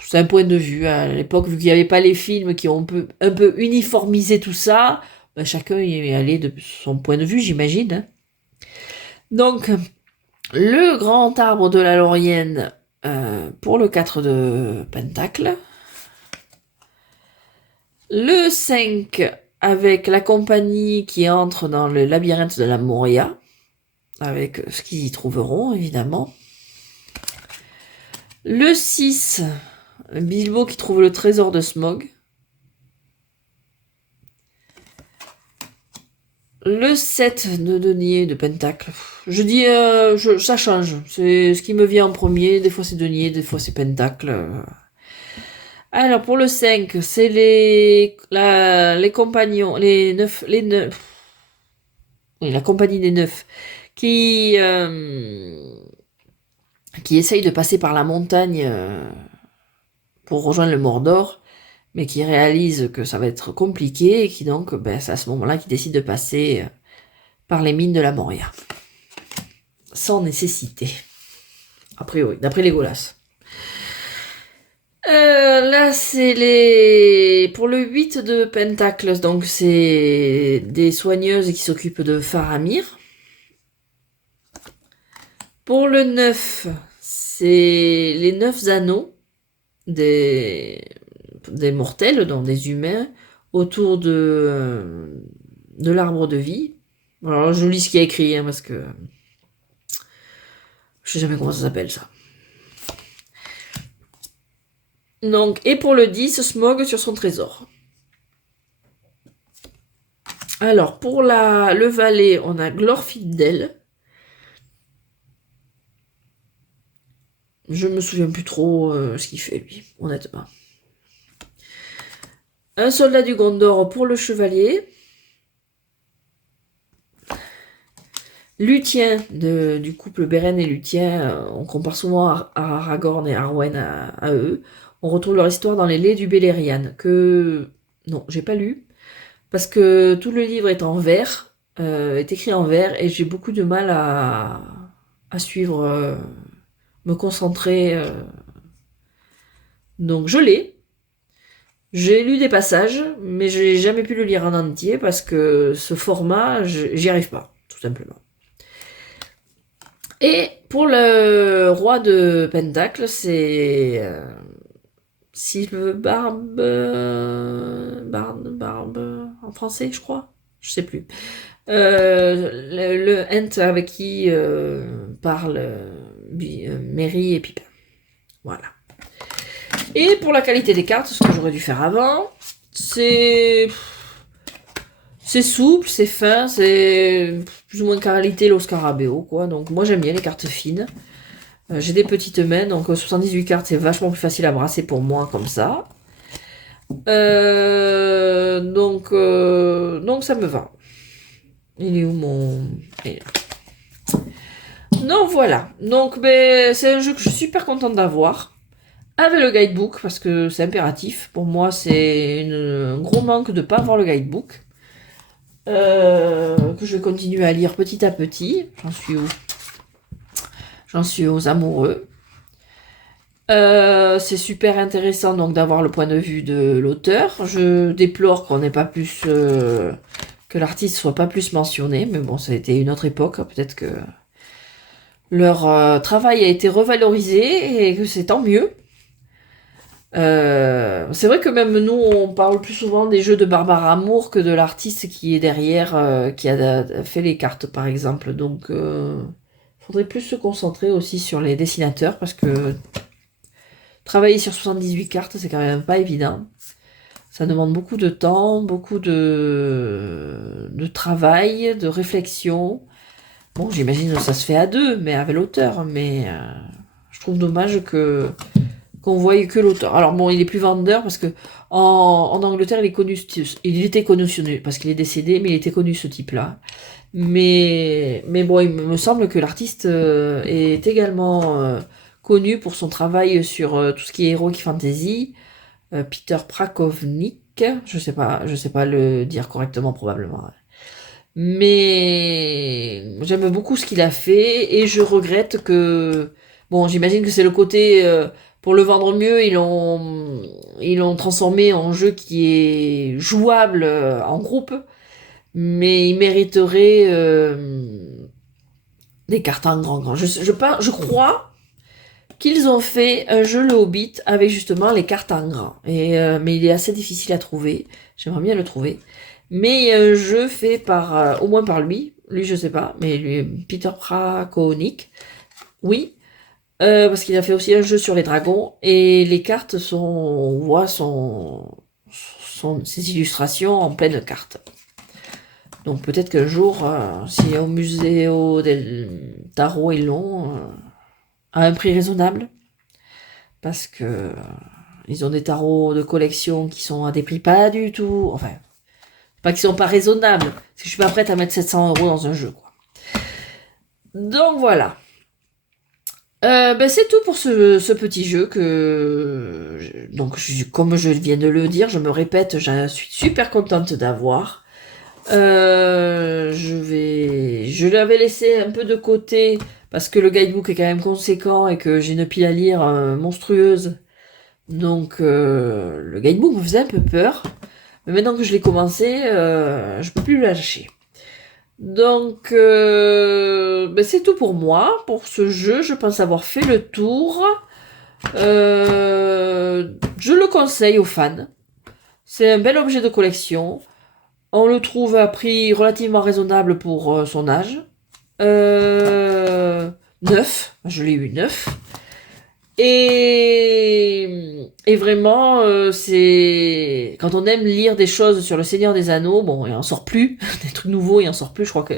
c'est un point de vue. À l'époque, vu qu'il n'y avait pas les films qui ont un peu uniformisé tout ça, chacun y est allé de son point de vue, j'imagine. Hein. Donc, le grand arbre de la Laurienne pour le 4 de pentacle. Le 5 avec la compagnie qui entre dans le labyrinthe de la Moria, avec ce qu'ils y trouveront, évidemment. Le 6, Bilbo qui trouve le trésor de Smaug. Le 7 de denier de pentacle. Je dis, ça change. C'est ce qui me vient en premier. Des fois c'est denier, des fois c'est pentacle. Alors pour le 5, c'est les compagnons, les neuf, oui, la compagnie des neufs qui essaye de passer par la montagne pour rejoindre le Mordor, mais qui réalise que ça va être compliqué et qui donc, c'est à ce moment-là qu'ils décident de passer par les mines de la Moria. Sans nécessité. A priori, d'après Legolas. Là, c'est pour le 8 de Pentacle, donc c'est des soigneuses qui s'occupent de Faramir. Pour le 9, c'est les 9 anneaux des mortels, donc des humains, autour de l'arbre de vie. Alors, je lis ce qu'il y a écrit, parce que je sais jamais comment ça s'appelle, ça. Donc, et pour le 10, Smaug sur son trésor. Alors, pour le valet, on a Glorfindel. Je me souviens plus trop ce qu'il fait, lui, honnêtement. Un soldat du Gondor pour le chevalier. Lúthien, du couple Beren et Lúthien, on compare souvent à Aragorn et Arwen à eux. On retrouve leur histoire dans les Laits du Beleriand, que... Non, j'ai pas lu, parce que tout le livre est en vers, est écrit en vers, et j'ai beaucoup de mal à suivre, me concentrer. Donc je l'ai. J'ai lu des passages, mais j'ai jamais pu le lire en entier, parce que ce format, j'y arrive pas, tout simplement. Et pour le roi de Pentacle, c'est Sylve Barbe, en français, je crois. Je sais plus. Le Ent avec qui parle Merry et Pippin. Voilà. Et pour la qualité des cartes, ce que j'aurais dû faire avant, c'est souple, c'est fin, c'est plus ou moins qualité Lo Scarabeo, quoi. Donc moi j'aime bien les cartes fines. J'ai des petites mains, donc 78 cartes, c'est vachement plus facile à brasser pour moi comme ça. Donc ça me va. Il est où mon... Donc voilà. Donc c'est un jeu que je suis super contente d'avoir. Avec le guidebook, parce que c'est impératif. Pour moi, c'est un gros manque de ne pas avoir le guidebook. Que je vais continuer à lire petit à petit. J'en suis aux amoureux. C'est super intéressant donc d'avoir le point de vue de l'auteur. Je déplore qu'on n'ait pas plus... que l'artiste soit pas plus mentionné. Mais bon, ça a été une autre époque. Peut-être que leur travail a été revalorisé et que c'est tant mieux. C'est vrai que même nous, on parle plus souvent des jeux de Barbara Amour que de l'artiste qui est derrière, qui a fait les cartes, par exemple. Donc, faudrait plus se concentrer aussi sur les dessinateurs, parce que travailler sur 78 cartes, c'est quand même pas évident. Ça demande beaucoup de temps, beaucoup de travail, de réflexion. Bon, j'imagine que ça se fait à deux, mais avec l'auteur. Mais je trouve dommage qu'on voyait que l'auteur. Alors bon, il est plus vendeur parce que en Angleterre, il était connu parce qu'il est décédé, mais il était connu ce type-là. Mais bon, il me semble que l'artiste est également connu pour son travail sur tout ce qui est Heroic Fantasy. Peter Prakovnik, je sais pas le dire correctement probablement. Mais j'aime beaucoup ce qu'il a fait et je regrette que... Bon, j'imagine que c'est le côté... pour le vendre mieux, ils l'ont transformé en jeu qui est jouable en groupe, mais il mériterait des cartes en grand. Je crois qu'ils ont fait un jeu Le Hobbit avec justement les cartes en grand. Mais il est assez difficile à trouver. J'aimerais bien le trouver. Mais il y a un jeu fait au moins par lui. Lui, je sais pas, mais lui, Peter Prakonik. Oui. Parce qu'il a fait aussi un jeu sur les dragons. Et les cartes on voit ses illustrations en pleine carte. Donc peut-être qu'un jour, si au Museo del Tarot ils l'ont, à un prix raisonnable, parce que ils ont des tarots de collection qui sont à des prix pas du tout, enfin, pas qu'ils sont pas raisonnables, parce que je suis pas prête à mettre 700 € dans un jeu, quoi. Donc voilà. C'est tout pour ce petit jeu donc comme je viens de le dire, je me répète, je suis super contente d'avoir. Je l'avais laissé un peu de côté parce que le guidebook est quand même conséquent et que j'ai une pile à lire monstrueuse. Donc le guidebook me faisait un peu peur. Mais maintenant que je l'ai commencé, je peux plus le lâcher. Donc c'est tout pour moi, pour ce jeu. Je pense avoir fait le tour. Je le conseille aux fans. C'est un bel objet de collection. On le trouve à prix relativement raisonnable pour son âge. Neuf, je l'ai eu neuf. Et vraiment, c'est quand on aime lire des choses sur le Seigneur des Anneaux, bon, il en sort plus, des trucs nouveaux, il en sort plus. Je crois que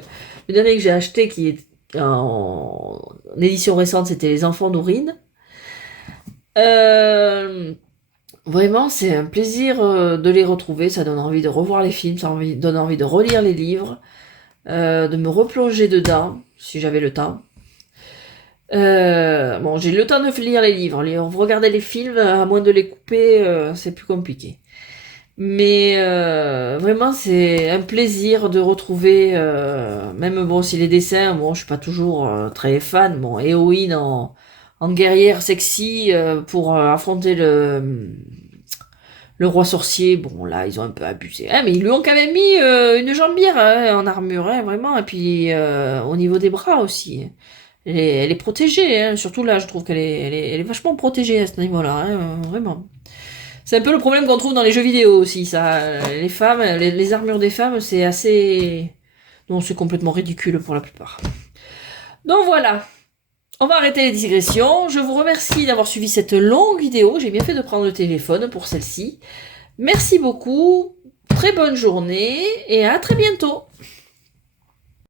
le dernier que j'ai acheté, qui est en édition récente, c'était Les Enfants d'Aurine. Vraiment, c'est un plaisir de les retrouver. Ça donne envie de revoir les films, donne envie de relire les livres, de me replonger dedans, si j'avais le temps. Bon, j'ai le temps de lire les livres. Regarder les films, à moins de les couper, c'est plus compliqué. Mais vraiment, c'est un plaisir de retrouver, même bon, si les dessins, bon, je suis pas toujours très fan. Bon, héroïne en guerrière sexy pour affronter le roi sorcier. Bon, là, ils ont un peu abusé. Hein, mais ils lui ont quand même mis une jambière en armure, hein, vraiment. Et puis au niveau des bras aussi. Elle est protégée, hein. Surtout là, je trouve qu'elle est vachement protégée à ce niveau-là, hein, vraiment. C'est un peu le problème qu'on trouve dans les jeux vidéo aussi, ça. Les femmes, les armures des femmes, c'est assez... Non, c'est complètement ridicule pour la plupart. Donc voilà. On va arrêter les digressions. Je vous remercie d'avoir suivi cette longue vidéo. J'ai bien fait de prendre le téléphone pour celle-ci. Merci beaucoup. Très bonne journée et à très bientôt.